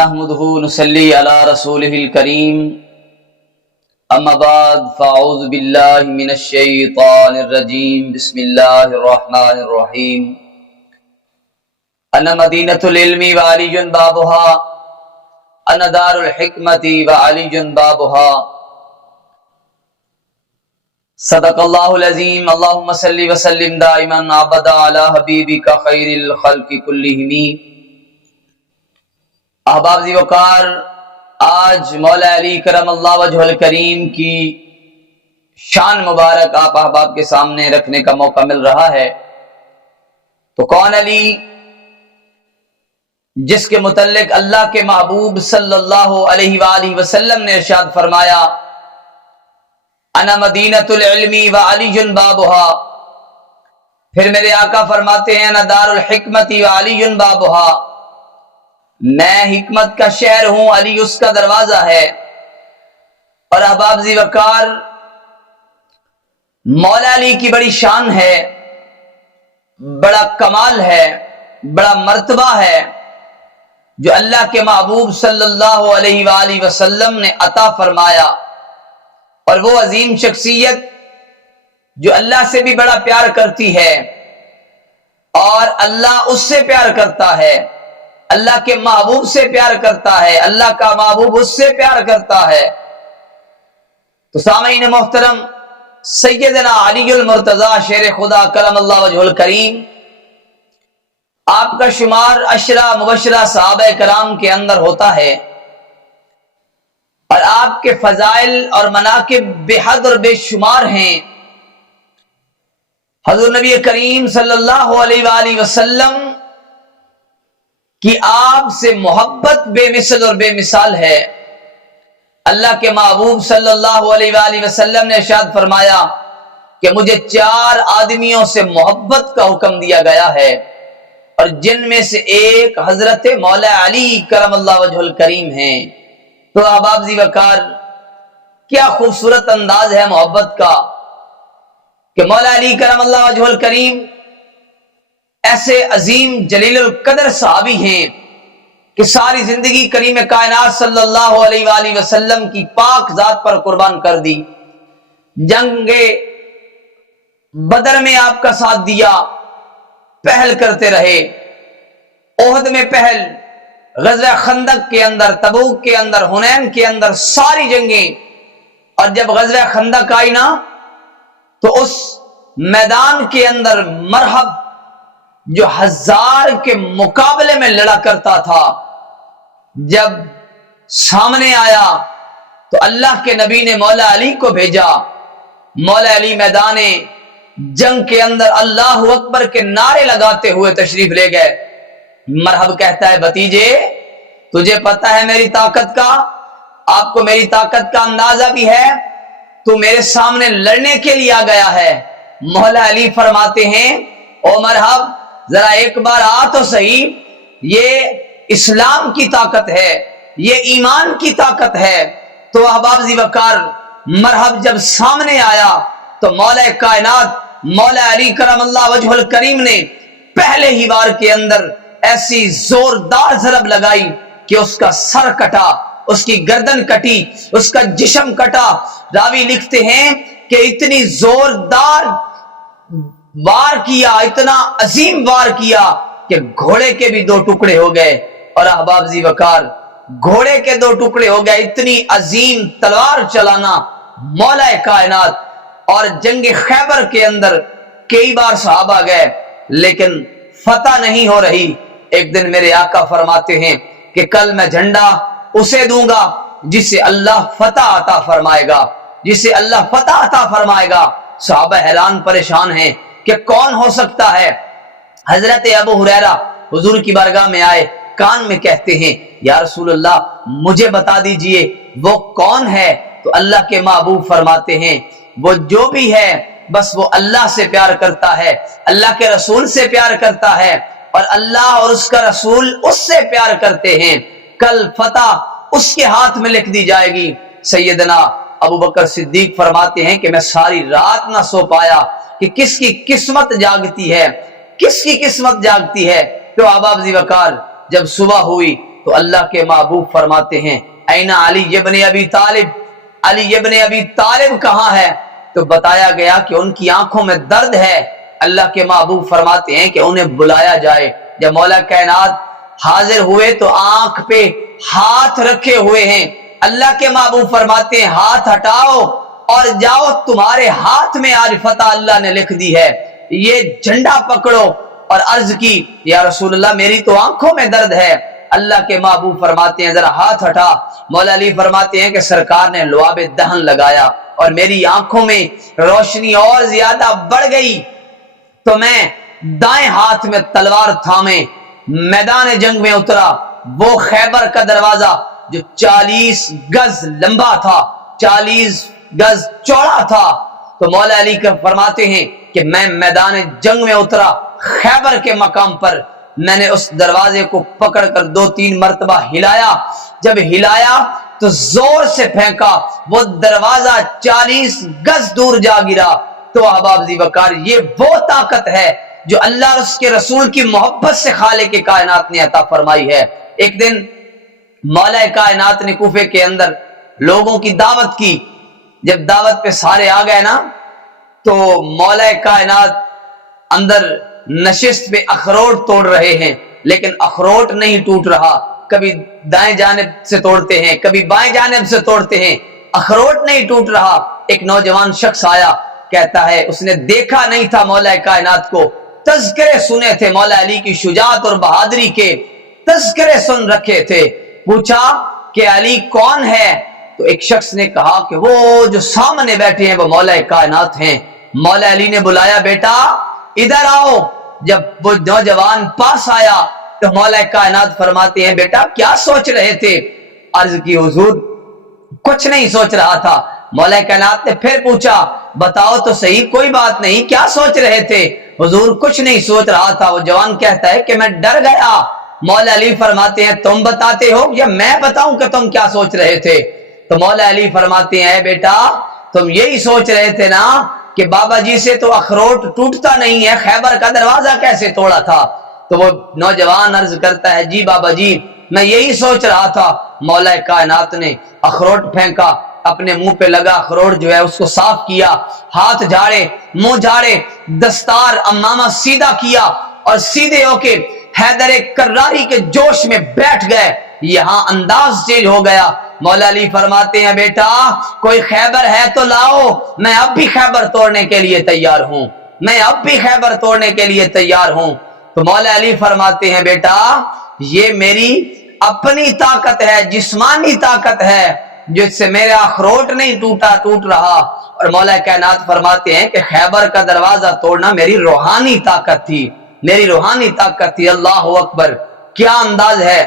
نحمده نصلي على رسوله الكريم اما بعد فاعوذ بالله من الشيطان الرجيم بسم الله الرحمن الرحيم انا مدينة العلم وعلي بابها انا دار الحكمة وعلي بابها صدق الله العظيم اللهم صل وسلم دائما ابدا على حبيبك خير الخلق كلهم۔ احباب ذی وقار، آج مولا علی کرم اللہ وجہ الکریم کی شان مبارک آپ احباب کے سامنے رکھنے کا موقع مل رہا ہے۔ تو کون علی؟ جس کے متعلق اللہ کے محبوب صلی اللہ علیہ وآلہ وسلم نے ارشاد فرمایا انا مدینۃ العلم وعلی بابھا۔ پھر میرے آقا فرماتے ہیں انا دار الحکمت وعلی بابھا، میں حکمت کا شہر ہوں، علی اس کا دروازہ ہے۔ اور احباب ذی وقار، مولا علی کی بڑی شان ہے، بڑا کمال ہے، بڑا مرتبہ ہے جو اللہ کے محبوب صلی اللہ علیہ وآلہ وسلم نے عطا فرمایا۔ اور وہ عظیم شخصیت جو اللہ سے بھی بڑا پیار کرتی ہے اور اللہ اس سے پیار کرتا ہے، اللہ کے محبوب سے پیار کرتا ہے، اللہ کا محبوب اس سے پیار کرتا ہے۔ تو سامعین محترم، سیدنا علی المرتضی شیر خدا کرم اللہ وجہ الکریم، آپ کا شمار عشرہ مبشرہ صحابہ کرام کے اندر ہوتا ہے، اور آپ کے فضائل اور مناقب بے حد اور بے شمار ہیں۔ حضور نبی کریم صلی اللہ علیہ وآلہ وسلم کہ آپ سے محبت بے مثل اور بے مثال ہے۔ اللہ کے محبوب صلی اللہ علیہ وآلہ وسلم نے ارشاد فرمایا کہ مجھے 4 آدمیوں سے محبت کا حکم دیا گیا ہے، اور جن میں سے ایک حضرت مولا علی کرم اللہ وجہ الکریم ہیں۔ تو احباب ذی وقار، کیا خوبصورت انداز ہے محبت کا کہ مولا علی کرم اللہ وجہ الکریم ایسے عظیم جلیل القدر صحابی ہیں کہ ساری زندگی کریم کائنات صلی اللہ علیہ وآلہ وسلم کی پاک ذات پر قربان کر دی۔ جنگ بدر میں آپ کا ساتھ دیا، پہل کرتے رہے، احد میں پہل، غزوہ خندق کے اندر، تبوک کے اندر، حنین کے اندر، ساری جنگیں۔ اور جب غزوہ خندق آئی نا، تو اس میدان کے اندر مرحب جو 1000 کے مقابلے میں لڑا کرتا تھا، جب سامنے آیا تو اللہ کے نبی نے مولا علی کو بھیجا۔ مولا علی میدان جنگ کے اندر اللہ اکبر کے نعرے لگاتے ہوئے تشریف لے گئے۔ مرحب کہتا ہے بھتیجے، تجھے پتہ ہے میری طاقت کا، آپ کو میری طاقت کا اندازہ بھی ہے، تو میرے سامنے لڑنے کے لیے آ گیا ہے۔ مولا علی فرماتے ہیں او مرحب، ذرا ایک بار آ تو صحیح، یہ اسلام کی طاقت ہے، یہ ایمان کی طاقت ہے۔ تو احباب ذی وقار، مرحب جب سامنے آیا تو مولا کائنات مولا علی کرم اللہ وجہ الکریم نے پہلے ہی وار کے اندر ایسی زوردار ضرب لگائی کہ اس کا سر کٹا، اس کی گردن کٹی، اس کا جسم کٹا۔ راوی لکھتے ہیں کہ اتنی زوردار وار کیا، اتنا عظیم وار کیا کہ گھوڑے کے بھی 2 ٹکڑے ہو گئے۔ اور احباب ذی وقار، گھوڑے کے 2 ٹکڑے ہو گئے، اتنی عظیم تلوار چلانا مولا کائنات۔ اور جنگ خیبر کے اندر کئی بار صحابہ گئے لیکن فتح نہیں ہو رہی۔ ایک دن میرے آقا فرماتے ہیں کہ کل میں جھنڈا اسے دوں گا جسے اللہ فتح عطا فرمائے گا، جسے اللہ فتح عطا فرمائے گا۔ صحابہ حیران پریشان ہیں کہ کون ہو سکتا ہے۔ حضرت ابو ہریرہ حضور کی بارگاہ میں آئے، کان میں کہتے ہیں یا رسول اللہ مجھے بتا دیجئے وہ کون ہے؟ تو اللہ کے محبوب فرماتے ہیں وہ جو بھی ہے بس وہ اللہ سے پیار کرتا ہے، اللہ کے رسول سے پیار کرتا ہے، اور اللہ اور اس کا رسول اس سے پیار کرتے ہیں۔ کل فتح اس کے ہاتھ میں لکھ دی جائے گی۔ سیدنا ابو بکر صدیق فرماتے ہیں کہ میں ساری رات نہ سو پایا کہ کس کی قسمت جاگتی ہے، کس کی قسمت جاگتی ہے۔ تو احباب ذی وقار، جب صبح ہوئی تو اللہ کے محبوب فرماتے ہیں اینا علی ابن ابی طالب، علی ابن ابی طالب کہاں ہے؟ تو بتایا گیا کہ ان کی آنکھوں میں درد ہے۔ اللہ کے محبوب فرماتے ہیں کہ انہیں بلایا جائے۔ جب مولا کائنات حاضر ہوئے تو آنکھ پہ ہاتھ رکھے ہوئے ہیں۔ اللہ کے محبوب فرماتے ہیں ہاتھ ہٹاؤ اور جاؤ، تمہارے ہاتھ میں آج فتح اللہ نے لکھ دی ہے، یہ جھنڈا پکڑو۔ اور عرض کی یا رسول اللہ میری تو آنکھوں میں درد ہے۔ اللہ کے محبوب فرماتے ہیں ذرا ہاتھ ہٹا۔ مولا علی فرماتے ہیں کہ سرکار نے لعاب دہن لگایا اور میری آنکھوں میں روشنی اور زیادہ بڑھ گئی، تو میں دائیں ہاتھ میں تلوار تھامے میدان جنگ میں اترا۔ وہ خیبر کا دروازہ جو 40 گز لمبا تھا، 40 گز چوڑا تھا، تو مولا علی کا فرماتے ہیں کہ میں میدان جنگ میں اترا خیبر کے مقام پر، میں نے اس دروازے کو پکڑ کر 2-3 مرتبہ ہلایا۔ جب ہلایا تو زور سے پھینکا، وہ دروازہ 40 گز دور جا گرا۔ تو احباب ذی وقار، یہ وہ طاقت ہے جو اللہ اور اس کے رسول کی محبت سے خالق کائنات نے عطا فرمائی ہے۔ ایک دن مولا کائنات نے کوفے کے اندر لوگوں کی دعوت کی۔ جب دعوت پہ سارے آ گئے نا، تو مولا کائنات اندر نشست پہ اخروٹ توڑ رہے ہیں، لیکن اخروٹ نہیں ٹوٹ رہا۔ کبھی دائیں جانب سے توڑتے ہیں، کبھی بائیں جانب سے توڑتے ہیں، اخروٹ نہیں ٹوٹ رہا۔ ایک نوجوان شخص آیا، کہتا ہے اس نے دیکھا نہیں تھا مولا کائنات کو، تذکرے سنے تھے مولا علی کی شجاعت اور بہادری کے، تذکرے سن رکھے تھے۔ پوچھا کہ علی کون ہے؟ تو ایک شخص نے کہا کہ وہ جو سامنے بیٹھے ہیں وہ مولا کائنات ہیں۔ مولا علی نے بلایا بیٹا ادھر آؤ۔ جب وہ نوجوان پاس آیا تو مولا کائنات فرماتے ہیں بیٹا کیا سوچ رہے تھے؟ عرض کی حضور کچھ نہیں سوچ رہا تھا۔ مولا کائنات نے پھر پوچھا بتاؤ تو صحیح، کوئی بات نہیں، کیا سوچ رہے تھے؟ حضور کچھ نہیں سوچ رہا تھا۔ وہ جوان کہتا ہے کہ میں ڈر گیا۔ مولا علی فرماتے ہیں تم بتاتے ہو یا میں بتاؤں کہ تم کیا سوچ رہے تھے؟ تو مولا علی فرماتے ہیں اے بیٹا تم یہی سوچ رہے تھے نا کہ بابا جی سے تو اخروٹ ٹوٹتا نہیں ہے، خیبر کا دروازہ کیسے توڑا تھا؟ تو وہ نوجوان عرض کرتا ہے جی بابا جی میں یہی سوچ رہا تھا۔ مولا کائنات نے اخروٹ پھینکا، اپنے منہ پہ لگا اخروٹ جو ہے اس کو صاف کیا، ہاتھ جھاڑے، منہ جھاڑے، دستار امامہ سیدھا کیا اور سیدھے ہو کے حیدر کراری کے جوش میں بیٹھ گئے۔ یہاں انداز چینج ہو گیا۔ مولا علی فرماتے ہیں بیٹا کوئی خیبر ہے تو لاؤ، میں اب بھی خیبر توڑنے کے لیے تیار ہوں، میں اب بھی خیبر توڑنے کے لیے تیار ہوں۔ تو مولا علی فرماتے ہیں بیٹا یہ میری اپنی طاقت ہے، جسمانی طاقت ہے، جس سے میرا اخروٹ نہیں ٹوٹ رہا۔ اور مولا کائنات فرماتے ہیں کہ خیبر کا دروازہ توڑنا میری روحانی طاقت تھی، میری روحانی طاقت تھی۔ اللہ اکبر، کیا انداز ہے۔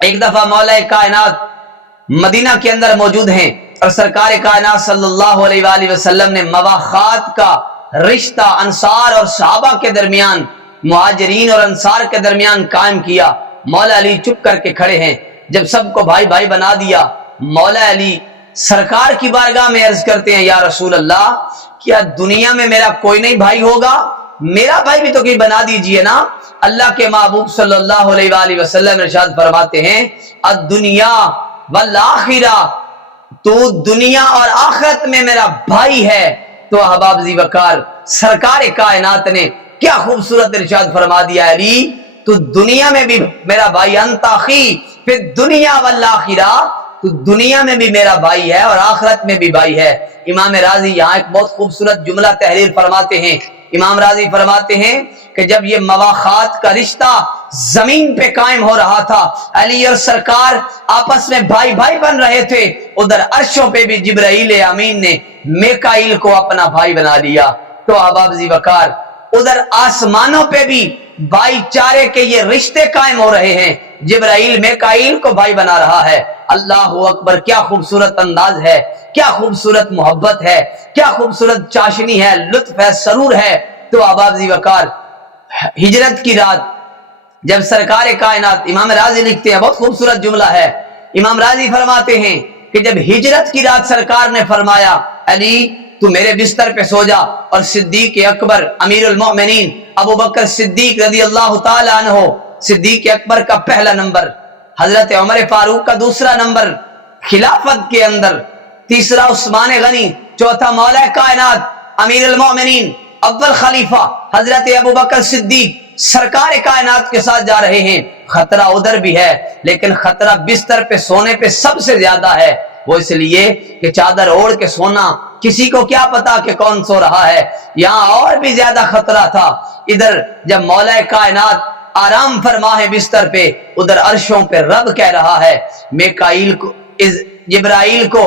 ایک دفعہ مولا کائنات مدینہ کے اندر موجود ہیں اور سرکار کائنات صلی اللہ علیہ وآلہ وسلم نے مواخات کا رشتہ انصار اور صحابہ کے درمیان، مہاجرین اور انصار کے درمیان قائم کیا۔ مولا علی چپ کر کے کھڑے ہیں۔ جب سب کو بھائی بھائی بنا دیا، مولا علی سرکار کی بارگاہ میں عرض کرتے ہیں یا رسول اللہ کیا دنیا میں میرا کوئی نہیں بھائی ہوگا؟ میرا بھائی بھی تو کوئی بنا دیجئے نا۔ اللہ کے محبوب صلی اللہ علیہ وآلہ وسلم ارشاد فرماتے ہیں الدنیا والآخرہ، تو دنیا اور آخرت میں میرا بھائی ہے۔ تو احباب ذی وقار سرکار کائنات نے کیا خوبصورت ارشاد فرما دیا علی تو دنیا میں بھی میرا بھائی، انت اخی فی الدنیا والآخرہ، تو دنیا میں بھی میرا بھائی ہے اور آخرت میں بھی بھائی ہے۔ امام راضی یہاں ایک بہت خوبصورت جملہ تحریر فرماتے ہیں۔ امام راضی فرماتے ہیں کہ جب یہ مواخات کا رشتہ زمین پہ قائم ہو رہا تھا، علی اور سرکار آپس میں بھائی بھائی بن رہے تھے، ادھر عرشوں پہ بھی جبرائیل امین نے میکائیل کو اپنا بھائی بنا لیا۔ تو احباب ذی وقار ادھر آسمانوں پہ بھی بھائی چارے کے یہ رشتے قائم ہو رہے ہیں، جبرائیل میکائیل کو بھائی بنا رہا ہے۔ اللہ اکبر، کیا خوبصورت انداز ہے، کیا خوبصورت محبت ہے، کیا خوبصورت چاشنی ہے، لطف ہے، سرور ہے۔ تو احباب ذی وقار ہجرت کی رات جب سرکار کائنات، امام راضی لکھتے ہیں بہت خوبصورت جملہ ہے، امام راضی فرماتے ہیں کہ جب ہجرت کی رات سرکار نے فرمایا علی تو میرے بستر پہ سو جا، اور صدیق اکبر امیر المؤمنین ابو بکر صدیق رضی اللہ تعالی عنہ، صدیق اکبر کا پہلا نمبر، حضرت عمر فاروق کا دوسرا نمبر خلافت کے اندر، تیسرا عثمان غنی، چوتھا مولا کائنات امیر المومنین اول خلیفہ حضرت ابوبکر صدیق سرکار کائنات کے ساتھ جا رہے ہیں۔ خطرہ ادھر بھی ہے، لیکن خطرہ بستر پہ سونے پہ سب سے زیادہ ہے۔ وہ اس لیے کہ چادر اوڑھ کے سونا، کسی کو کیا پتا کہ کون سو رہا ہے۔ یہاں اور بھی زیادہ خطرہ تھا۔ ادھر جب مولا کائنات آرام فرما ہے بستر پہ، ادھر عرشوں پہ رب کہہ رہا ہے میکائیل کو، جبرائیل کو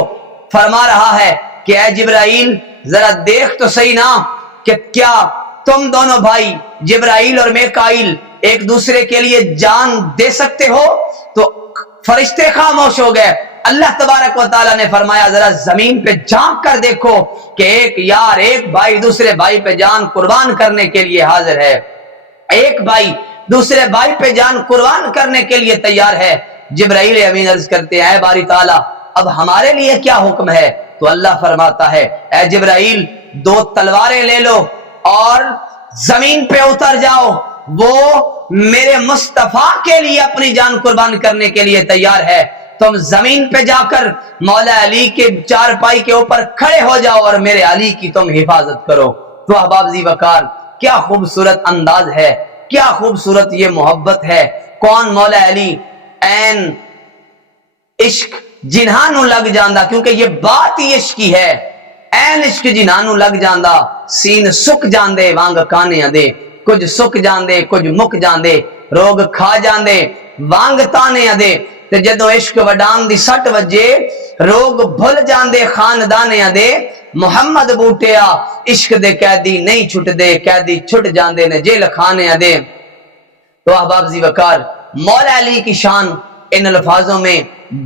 فرما رہا ہے کہ اے جبرائیل ذرا دیکھ تو صحیح نا کہ کیا تم دونوں بھائی جبرائیل اور میکائیل ایک دوسرے کے لیے جان دے سکتے ہو؟ تو فرشتے خاموش ہو گئے۔ اللہ تبارک و تعالیٰ نے فرمایا ذرا زمین پہ جھانک کر دیکھو کہ ایک یار، ایک بھائی دوسرے بھائی پہ جان قربان کرنے کے لیے حاضر ہے، ایک بھائی دوسرے بھائی پہ جان قربان کرنے کے لیے تیار ہے۔ جبرائیل امین عرض کرتے ہیں اے باری تعالیٰ اب ہمارے لیے کیا حکم ہے؟ تو اللہ فرماتا ہے اے جبرائیل 2 تلواریں لے لو اور زمین پہ اتر جاؤ، وہ میرے مصطفیٰ کے لیے اپنی جان قربان کرنے کے لیے تیار ہے۔ تم زمین پہ جا کر مولا علی کے چارپائی کے اوپر کھڑے ہو جاؤ اور میرے علی کی تم حفاظت کرو۔ تو احباب ذی وقار، کیا خوبصورت انداز ہے، کیا خوبصورت یہ محبت ہے۔ کون؟ مولا علی۔ این عشق جنہانو لگ جاندہ، کیونکہ یہ بات ہی عشق کی ہے۔ این عشق جنہانو لگ جاندہ، سین سک جاندے وانگ کانے دے، کچھ سک جاندے کچھ مک جاندے، روگ کھا جاندے وانگ تانے دے، تے جدو عشق وڈان دی سٹ وجے روگ بھل جاندے خاندانے دے، محمد بوٹیا عشق دے قیدی نہیں چھٹ دے، قیدی چھٹ جاندے نے جیل خانے دے۔ تو احباب ذی وقار، مولا علی کی شان ان الفاظوں میں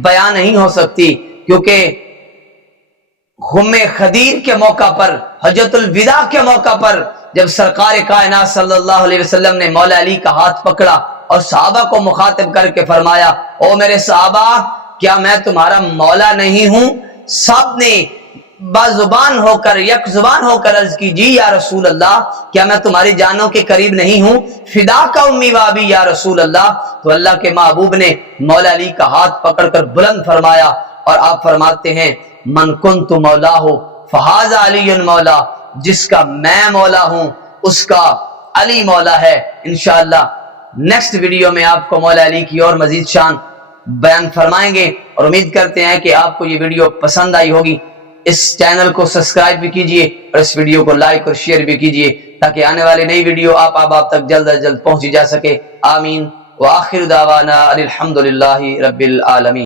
بیان نہیں ہو سکتی، کیونکہ غم خدیر کے موقع پر، حجۃ الوداع کے موقع پر جب سرکار کائنات صلی اللہ علیہ وسلم نے مولا علی کا ہاتھ پکڑا اور صحابہ کو مخاطب کر کے فرمایا او میرے صحابہ کیا میں تمہارا مولا نہیں ہوں؟ سب نے بازبان ہو کر، یک زبان ہو کر عرض کی جی یا رسول اللہ، کیا میں تمہاری جانوں کے قریب نہیں ہوں؟ فدا کا امی وابی یا رسول اللہ۔ تو اللہ کے محبوب نے مولا علی کا ہاتھ پکڑ کر بلند فرمایا اور آپ فرماتے ہیں من کنت مولا ہو فہذا علی مولا، جس کا میں مولا ہوں اس کا علی مولا ہے۔ انشاءاللہ نیکسٹ ویڈیو میں آپ کو مولا علی کی اور مزید شان بیان فرمائیں گے، اور امید کرتے ہیں کہ آپ کو یہ ویڈیو پسند آئی ہوگی۔ اس چینل کو سبسکرائب بھی کیجئے اور اس ویڈیو کو لائک اور شیئر بھی کیجئے تاکہ آنے والی نئی ویڈیو آپ تک جلد از جلد پہنچی جا سکے۔ آمین وآخر دعوانا الحمدللہ رب العالمین۔